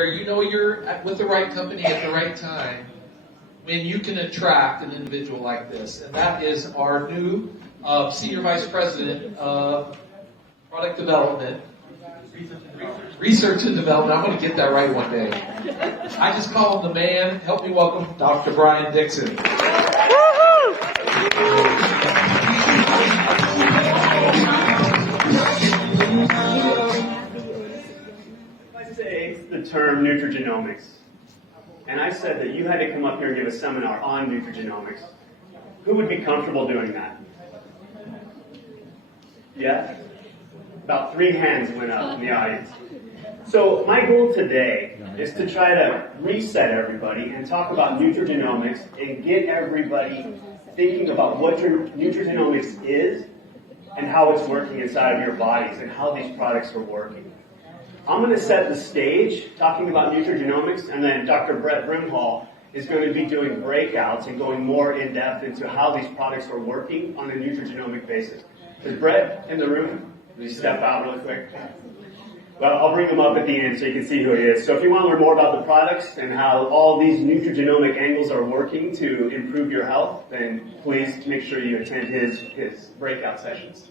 where you know you're with the right company at the right time when you can attract an individual like this. And that is our new Senior Vice President of Product Development, Research and Development. I'm going to get that right one day. I just call him the man. Help me welcome Dr. Brian Dixon. I say the term nutrigenomics, and I said that you had to come up here and give a seminar on nutrigenomics, who would be comfortable doing that? Yeah? About 3 hands went up in the audience. So my goal today is to try to reset everybody and talk about nutrigenomics and get everybody thinking about what nutrigenomics is and how it's working inside of your bodies and how these products are working. I'm going to set the stage talking about nutrigenomics, and then Dr. Brett Brimhall is going to be doing breakouts and going more in depth into how these products are working on a nutrigenomic basis. Is Brett in the room? Will you step out real quick? Well, I'll bring him up at the end so you can see who he is. So if you want to learn more about the products and how all these nutrigenomic angles are working to improve your health, then please make sure you attend his breakout sessions.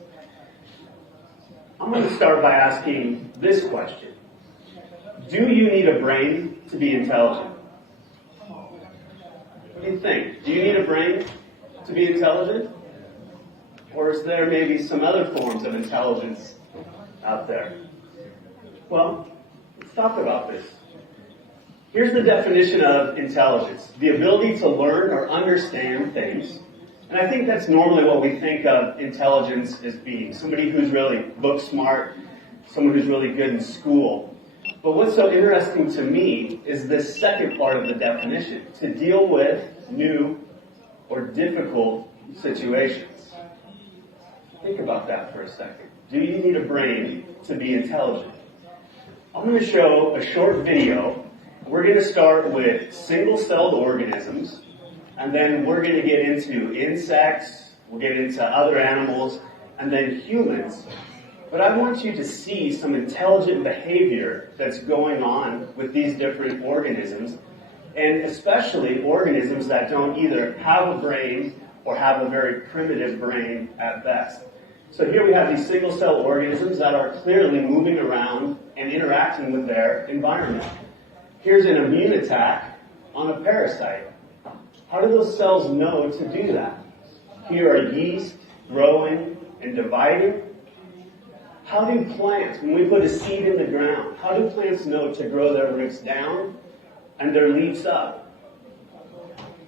I'm going to start by asking this question. Do you need a brain to be intelligent? What do you think? Do you need a brain to be intelligent? Or is there maybe some other forms of intelligence out there? Well, let's talk about this. Here's the definition of intelligence: the ability to learn or understand things. And I think that's normally what we think of intelligence as being. Somebody who's really book smart, someone who's really good in school. But what's so interesting to me is this second part of the definition: to deal with new or difficult situations. Think about that for a second. Do you need a brain to be intelligent? I'm going to show a short video. We're going to start with single-celled organisms, and then we're going to get into insects, we'll get into other animals, and then humans. But I want you to see some intelligent behavior that's going on with these different organisms, and especially organisms that don't either have a brain or have a very primitive brain at best. So here we have these single-cell organisms that are clearly moving around and interacting with their environment. Here's an immune attack on a parasite. How do those cells know to do that? Here are yeast growing and dividing. How do plants, when we put a seed in the ground, how do plants know to grow their roots down and their leaves up?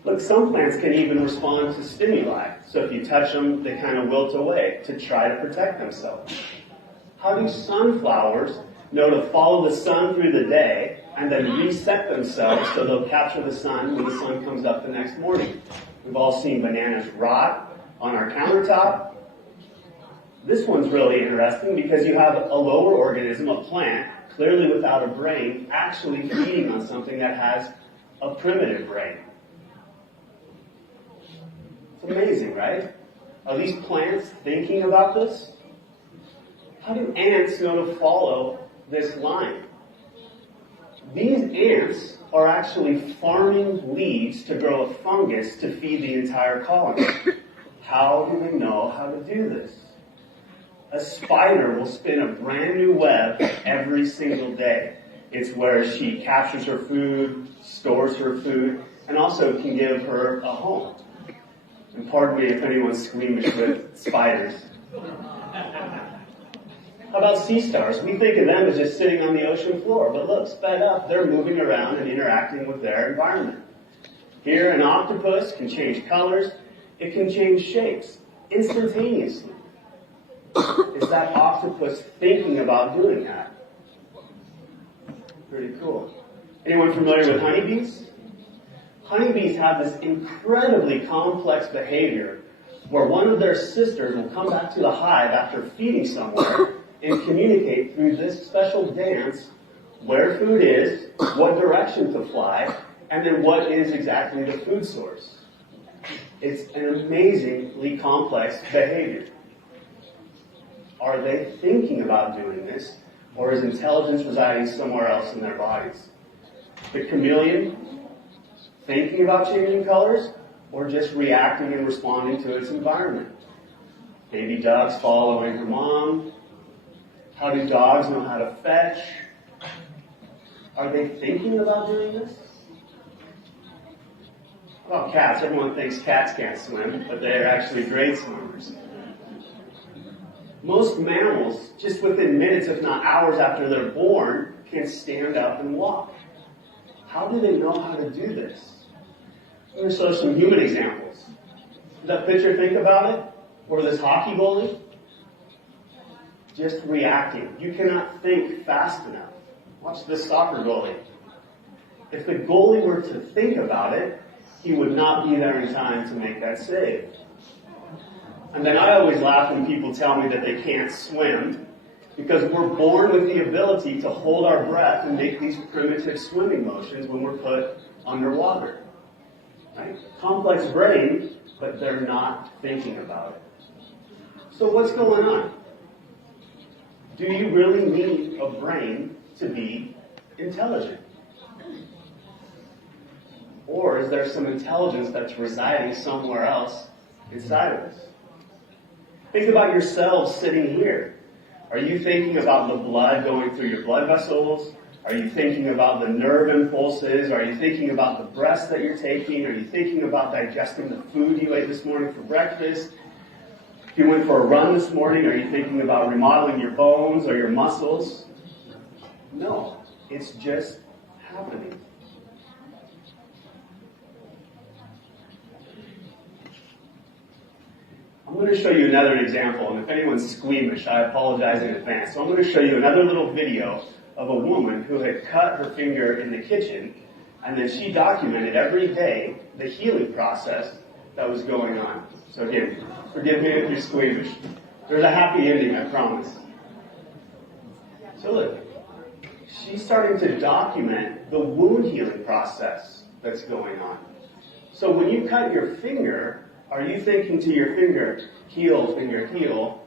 Look, some plants can even respond to stimuli. So if you touch them, they kind of wilt away to try to protect themselves. How do sunflowers know to follow the sun through the day and then reset themselves so they'll capture the sun when the sun comes up the next morning? We've all seen bananas rot on our countertop. This one's really interesting because you have a lower organism, a plant, clearly without a brain, actually feeding on something that has a primitive brain. It's amazing, right? Are these plants thinking about this? How do ants know to follow this line? These ants are actually farming leaves to grow a fungus to feed the entire colony. How do they know how to do this? A spider will spin a brand new web every single day. It's where she captures her food, stores her food, and also can give her a home. And pardon me if anyone's squeamish with spiders. How about sea stars? We think of them as just sitting on the ocean floor, but look, sped up, they're moving around and interacting with their environment. Here, an octopus can change colors. It can change shapes instantaneously. Is that octopus thinking about doing that? Pretty cool. Anyone familiar with honeybees? Honeybees have this incredibly complex behavior where one of their sisters will come back to the hive after feeding somewhere and communicate through this special dance where food is, what direction to fly, and then what is exactly the food source. It's an amazingly complex behavior. Are they thinking about doing this, or is intelligence residing somewhere else in their bodies? The chameleon, thinking about changing colors, or just reacting and responding to its environment? Baby ducks following her mom. How do dogs know how to fetch? Are they thinking about doing this? How about cats? Everyone thinks cats can't swim, but they're actually great swimmers. Most mammals, just within minutes, if not hours after they're born, can stand up and walk. How do they know how to do this? I'm going to show some human examples. Does that picture think about it? Or this hockey goalie? Just reacting. You cannot think fast enough. Watch this soccer goalie. If the goalie were to think about it, he would not be there in time to make that save. And then I always laugh when people tell me that they can't swim, because we're born with the ability to hold our breath and make these primitive swimming motions when we're put underwater. Right? Complex brain, but they're not thinking about it. So what's going on? Do you really need a brain to be intelligent? Or is there some intelligence that's residing somewhere else inside of us? Think about yourselves sitting here. Are you thinking about the blood going through your blood vessels? Are you thinking about the nerve impulses? Are you thinking about the breaths that you're taking? Are you thinking about digesting the food you ate this morning for breakfast? If you went for a run this morning, are you thinking about remodeling your bones or your muscles? No, it's just happening. I'm going to show you another example, and if anyone's squeamish, I apologize in advance. So I'm going to show you another little video of a woman who had cut her finger in the kitchen, and then she documented every day the healing process that was going on. So again, forgive me if you're squeamish. There's a happy ending, I promise. So look, she's starting to document the wound healing process that's going on. So when you cut your finger, are you thinking to your finger, heal,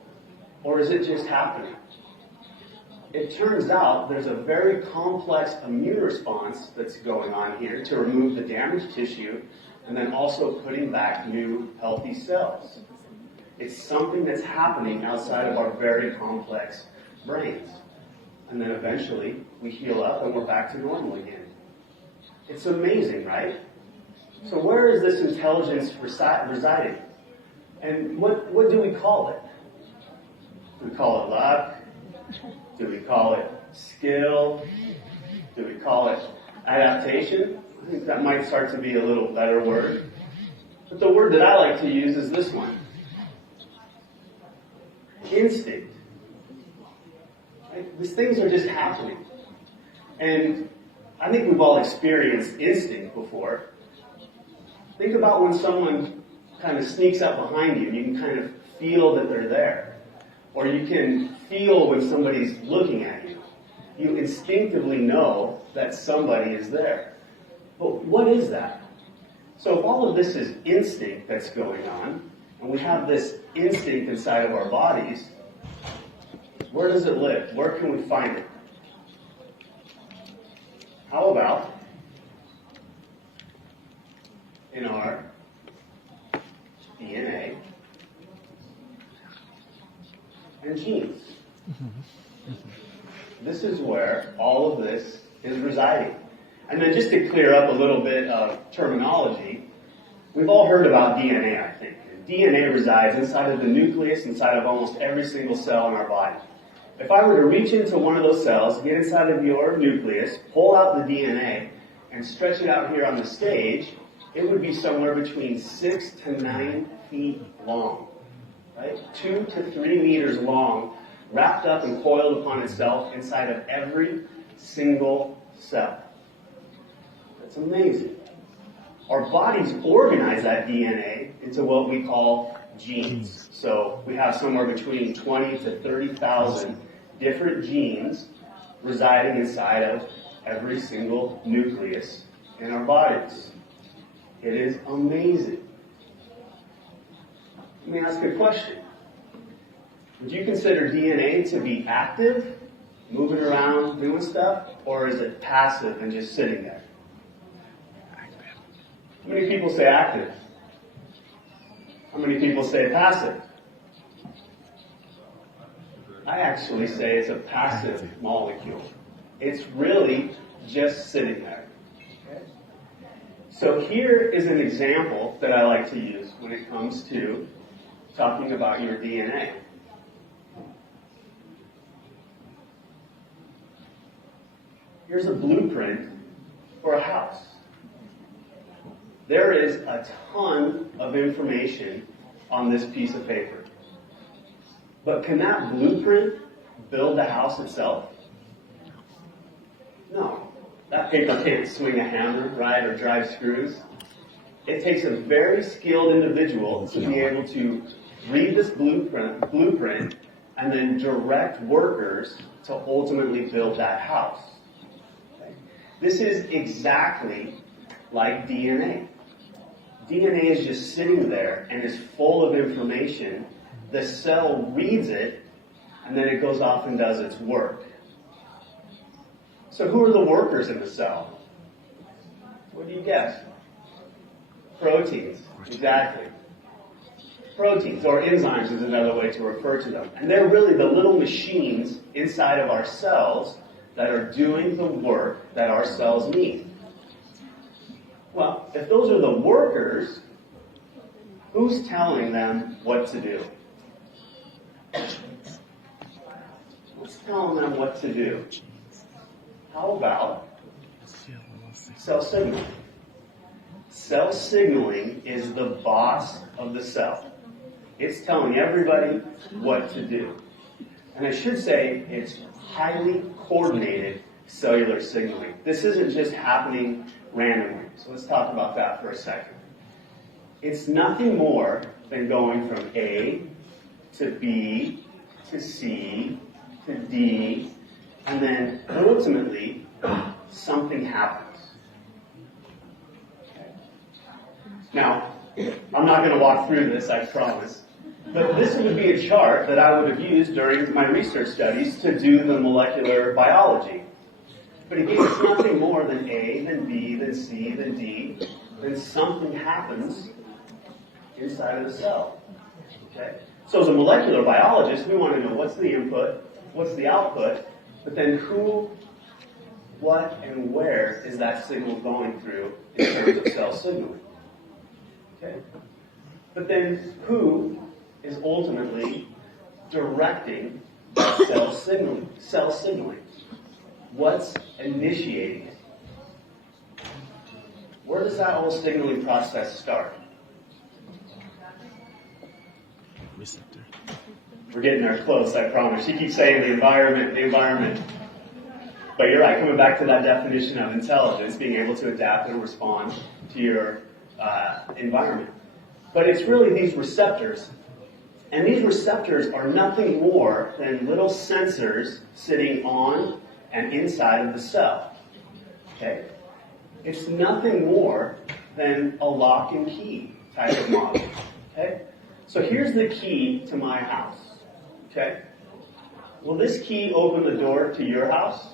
or is it just happening? It turns out there's a very complex immune response that's going on here to remove the damaged tissue and then also putting back new healthy cells. It's something that's happening outside of our very complex brains. And then eventually we heal up and we're back to normal again. It's amazing, right? So where is this intelligence residing? And what do we call it? Do we call it luck? Do we call it skill? Do we call it adaptation? I think that might start to be a little better word. But the word that I like to use is this one. Instinct. Right? These things are just happening. And I think we've all experienced instinct before. Think about when someone kind of sneaks up behind you and you can kind of feel that they're there. Or you can feel when somebody's looking at you. You instinctively know that somebody is there. But what is that? So if all of this is instinct that's going on, and we have this instinct inside of our bodies, where does it live? Where can we find it? How about in our DNA and genes? This is where all of this is residing. And then just to clear up a little bit of terminology, we've all heard about DNA, I think. And DNA resides inside of the nucleus, inside of almost every single cell in our body. If I were to reach into one of those cells, get inside of your nucleus, pull out the DNA, and stretch it out here on the stage, it would be somewhere between 6 to 9 feet long, right? 2 to 3 meters long, wrapped up and coiled upon itself inside of every single cell. That's amazing. Our bodies organize that DNA into what we call genes. So we have somewhere between 20 to 30,000 different genes residing inside of every single nucleus in our bodies. It is amazing. Let me ask a question. Would you consider DNA to be active, moving around, doing stuff, or is it passive and just sitting there? How many people say active? How many people say passive? I actually say it's a passive molecule. It's really just sitting there. Okay? So here is an example that I like to use when it comes to talking about your DNA. Here's a blueprint for a house. There is a ton of information on this piece of paper. But can that blueprint build the house itself? No. That paper can't swing a hammer, right, or drive screws. It takes a very skilled individual to be able to read this blueprint and then direct workers to ultimately build that house. Okay? This is exactly like DNA. DNA is just sitting there and is full of information. The cell reads it, and then it goes off and does its work. So who are the workers in the cell? What do you guess? Proteins. Exactly. Proteins, or enzymes is another way to refer to them. And they're really the little machines inside of our cells that are doing the work that our cells need. Well, if those are the workers, who's telling them what to do? Who's telling them what to do? How about cell signaling? Cell signaling is the boss of the cell. It's telling everybody what to do. And I should say it's highly coordinated cellular signaling. This isn't just happening randomly. So let's talk about that for a second. It's nothing more than going from A to B to C to D, and then ultimately something happens. Okay. Now, I'm not going to walk through this, I promise. But this would be a chart that I would have used during my research studies to do the molecular biology. But again, it's nothing more than A, then B, then C, then D. Then something happens inside of the cell. Okay? So as a molecular biologist, we want to know what's the input, what's the output, but then who, what, and where is that signal going through in terms of cell signaling. Okay? But then who is ultimately directing cell signaling? What's initiating it? Where does that whole signaling process start? Receptor. We're getting there close, I promise. You keep saying the environment. But you're right, coming back to that definition of intelligence, being able to adapt and respond to your environment. But it's really these receptors. And these receptors are nothing more than little sensors sitting on and inside of the cell. Okay? It's nothing more than a lock and key type of model. Okay? So here's the key to my house. Okay? Will this key open the door to your house?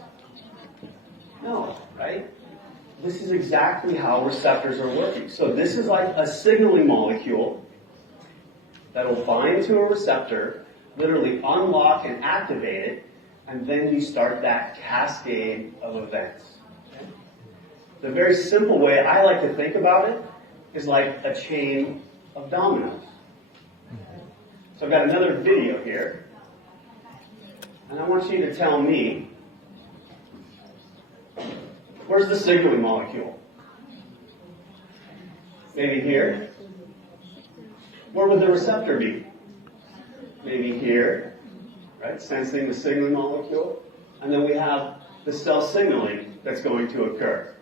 No, right? This is exactly how receptors are working. So this is like a signaling molecule that will bind to a receptor, literally unlock and activate it, and then you start that cascade of events. Okay? The very simple way I like to think about it is like a chain of dominoes. So I've got another video here, and I want you to tell me, where's the signaling molecule? Maybe here. Where would the receptor be? Maybe here, right? Sensing the signaling molecule. And then we have the cell signaling that's going to occur.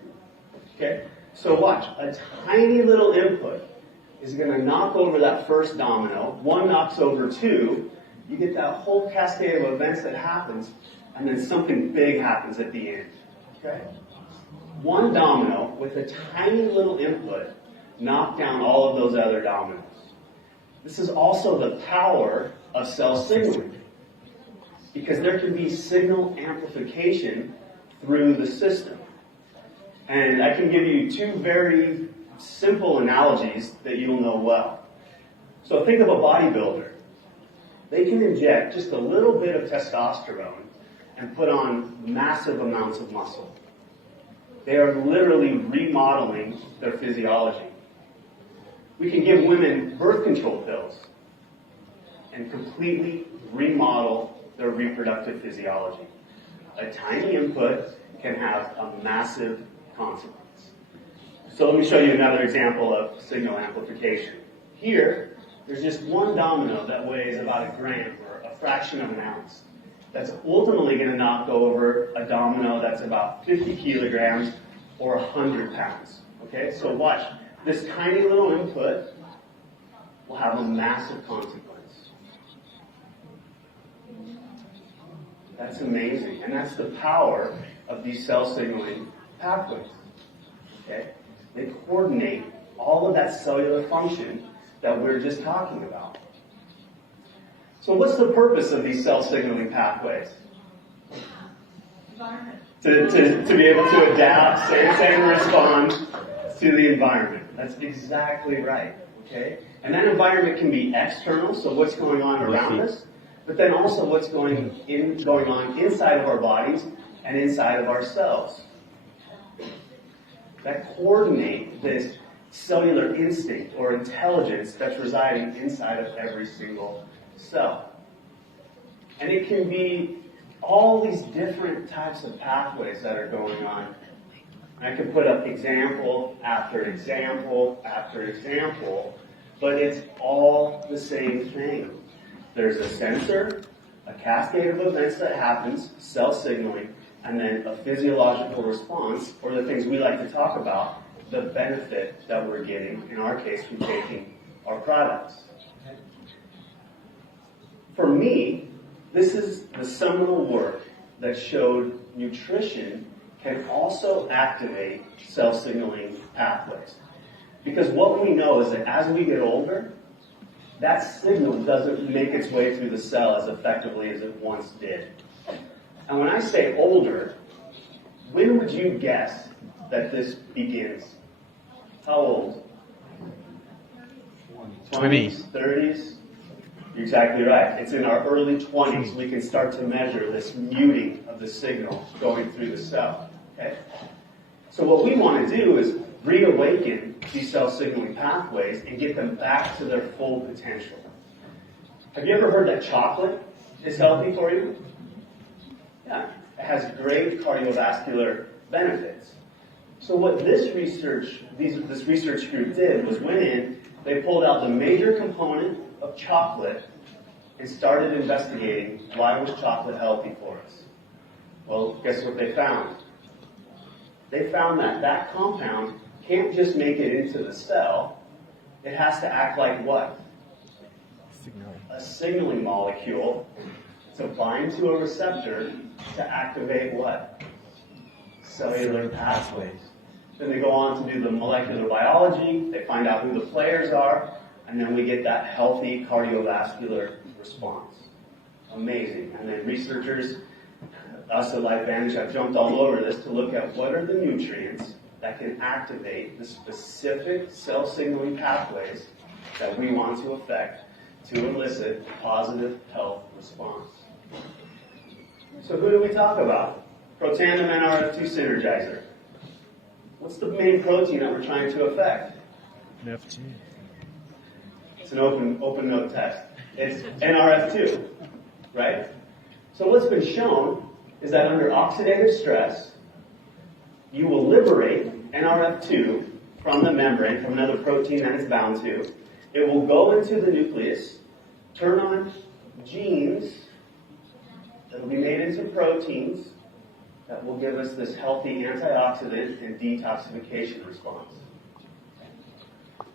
Okay? So watch. A tiny little input is going to knock over that first domino. One knocks over two. You get that whole cascade of events that happens, and then something big happens at the end. Okay? One domino with a tiny little input knocked down all of those other dominoes. This is also the power of cell signaling, because there can be signal amplification through the system. And I can give you two very simple analogies that you'll know well. So think of a bodybuilder. They can inject just a little bit of testosterone and put on massive amounts of muscle. They are literally remodeling their physiology. We can give women birth control pills and completely remodel their reproductive physiology. A tiny input can have a massive consequence. So let me show you another example of signal amplification. Here, there's just one domino that weighs about 1 gram or a fraction of an ounce. That's ultimately going to knock over a domino that's about 50 kilograms or 100 pounds. Okay, so watch. This tiny little input will have a massive consequence. That's amazing. And that's the power of these cell signaling pathways. Okay? They coordinate all of that cellular function that we're just talking about. So what's the purpose of these cell signaling pathways? To be able to adapt, sense, and respond to the environment. That's exactly right. Okay? And that environment can be external, so what's going on around us, but then also what's going on inside of our bodies and inside of our cells. That coordinate this cellular instinct or intelligence that's residing inside of every single cell. And it can be all these different types of pathways that are going on. I can put up example after example after example, but it's all the same thing. There's a sensor, a cascade of events that happens, cell signaling, and then a physiological response, or the things we like to talk about, the benefit that we're getting, in our case, from taking our products. For me, this is the seminal work that showed nutrition can also activate cell signaling pathways. Because what we know is that as we get older, that signal doesn't make its way through the cell as effectively as it once did. And when I say older, when would you guess that this begins? How old? 20s, 30s? You're exactly right. It's in our early 20s we can start to measure this muting of the signal going through the cell. Okay? So what we want to do is reawaken these cell signaling pathways and get them back to their full potential. Have you ever heard that chocolate is healthy for you? Yeah, it has great cardiovascular benefits. So what this research group did was went in, they pulled out the major component of chocolate and started investigating why was chocolate healthy for us. Well, guess what they found? They found that that compound can't just make it into the cell, it has to act like what? A signaling molecule to bind to a receptor to activate what? Cellular pathways. Then they go on to do the molecular biology, they find out who the players are, and then we get that healthy cardiovascular response. Amazing. And then researchers, us at LifeVantage, have jumped all over this to look at what are the nutrients that can activate the specific cell signaling pathways that we want to affect to elicit a positive health response. So who do we talk about? Protandim NRF2 synergizer. What's the main protein that we're trying to affect? NF2. It's an open note test. It's NRF2, right? So what's been shown is that under oxidative stress, you will liberate NRF2 from the membrane, from another protein that it's bound to. It will go into the nucleus, turn on genes that will be made into proteins that will give us this healthy antioxidant and detoxification response.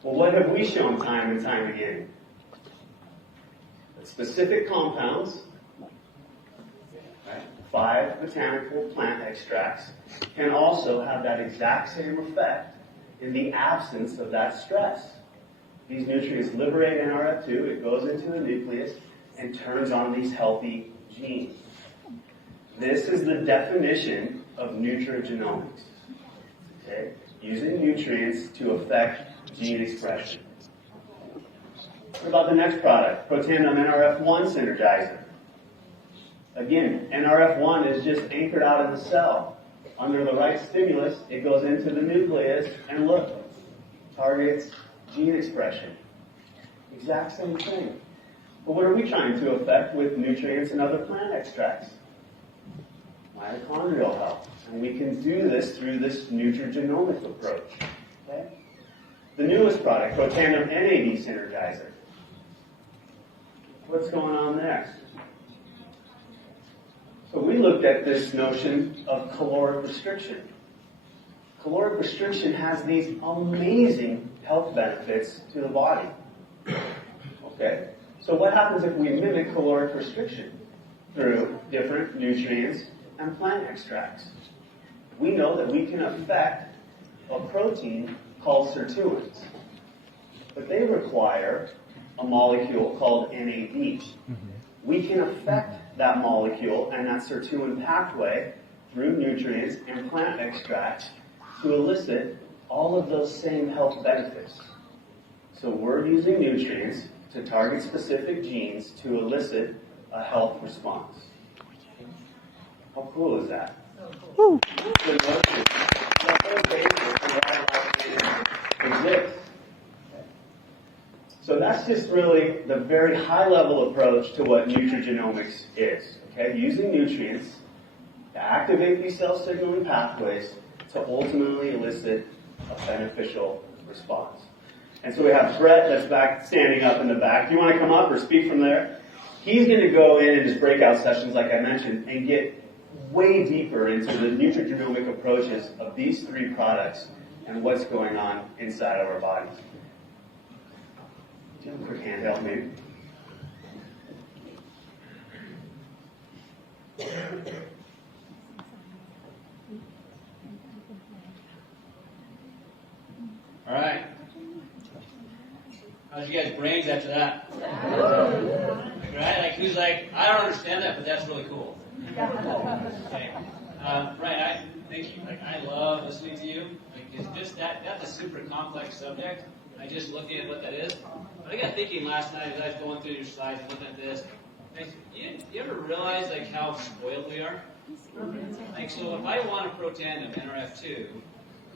Well, what have we shown time and time again? That specific compounds, 5 botanical plant extracts, can also have that exact same effect in the absence of that stress. These nutrients liberate NRF2, it goes into the nucleus, and turns on these healthy genes. This is the definition of nutrigenomics. Okay? using nutrients to affect gene expression. What about the next product? Protandim NRF1 synergizer. Again, NRF1 is just anchored out of the cell. Under the right stimulus, it goes into the nucleus and look, targets gene expression. Exact same thing. But what are we trying to affect with nutrients and other plant extracts? Mitochondrial health. And we can do this through this nutrigenomic approach. Okay? The newest product, Protandim NAD synergizer. What's going on there? So we looked at this notion of caloric restriction. Caloric restriction has these amazing health benefits to the body. Okay? So what happens if we mimic caloric restriction through different nutrients and plant extracts? We know that we can affect a protein called sirtuins, but they require a molecule called NAD. We can affect that molecule and that sirtuin pathway through nutrients and plant extracts to elicit all of those same health benefits. So we're using nutrients to target specific genes to elicit a health response. How cool is that? Woo. The notion that those bases for why life exists. So that's just really the very high-level approach to what nutrigenomics is. Okay, using nutrients to activate these cell signaling pathways to ultimately elicit a beneficial response. And so we have Brett that's back, standing up in the back. Do you want to come up or speak from there? He's going to go in his breakout sessions, like I mentioned, and get way deeper into the nutrigenomic approaches of these three products and what's going on inside of our bodies. Do you have a quick handheld, maybe? All right. How's you guys' brains after that? Right? Like, who's like, I don't understand that, but that's really cool. Okay. Right, thank you. Like, I love listening to you. Like, it's just that's a super complex subject. I just looked at what that is. But I got thinking last night as I was going through your slides and looking at this. Like, you ever realize, like, how spoiled we are? Like, so if I want a Protandim NRF2,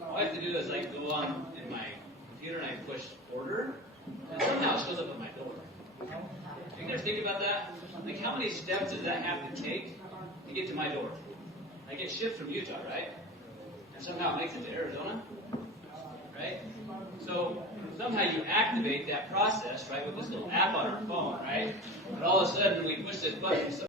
all I have to do is, like, go on in my computer and I push order, and somehow it shows up at my door. You guys think about that? Like, how many steps does that have to take to get to my door? I get shipped from Utah, right? And somehow it makes it to Arizona, right? So somehow you activate that process, right, with this little app on our phone, right? And all of a sudden, when we push this button,